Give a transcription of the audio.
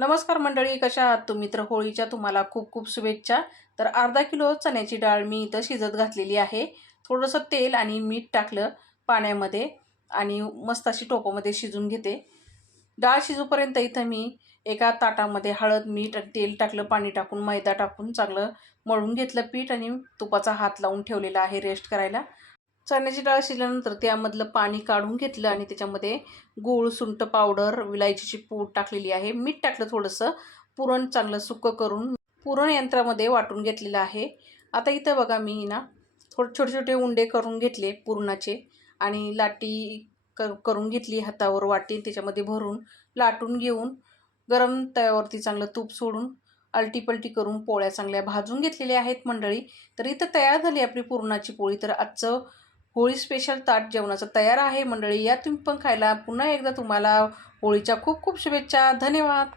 नमस्कार मंडळी, कशा आहात तुम्ही? तर होळीच्या तुम्हाला खूप खूप शुभेच्छा. तर अर्धा किलो चण्याची डाळ मी इथं शिजत घातलेली आहे. थोडंसं तेल आणि मीठ टाकलं पाण्यामध्ये आणि मस्त अशी टोपामध्ये शिजून घेते. डाळ शिजूपर्यंत इथं मी एका ताटामध्ये हळद, मीठ आणि तेल टाकलं, पाणी टाकून, मैदा टाकून चांगलं मळून घेतलं पीठ आणि तुपाचा हात लावून ठेवलेला आहे रेस्ट करायला. चण्याची डाळ शिजल्यानंतर त्यामधलं पाणी काढून घेतलं आणि त्याच्यामध्ये गूळ, सुंठ पावडर, विलायचीची पूड टाकलेली आहे. मीठ टाकलं थोडंसं. पुरण चांगलं सुक्कं करून पुरण यंत्रामध्ये वाटून घेतलेलं आहे. आता इथं बघा मी ना थोडे छोटे-छोटे उंडे करून घेतले पुरणाचे आणि लाटी करून घेतली हातावर वाटी त्याच्यामध्ये भरून लाटून घेऊन गरम तव्यावरती चांगलं तूप सोडून आलटी-पलटी करून पोळ्या चांगल्या भाजून घेतलेल्या आहेत मंडळी. तर इथं तयार झाली आपली पुरणाची पोळी. तर आजचं होळी स्पेशल ताट जेवणाचं तयार आहे मंडळी. या तुम्ही पण खायला. पुन्हा एकदा तुम्हाला होळीच्या खूप खूप शुभेच्छा. धन्यवाद.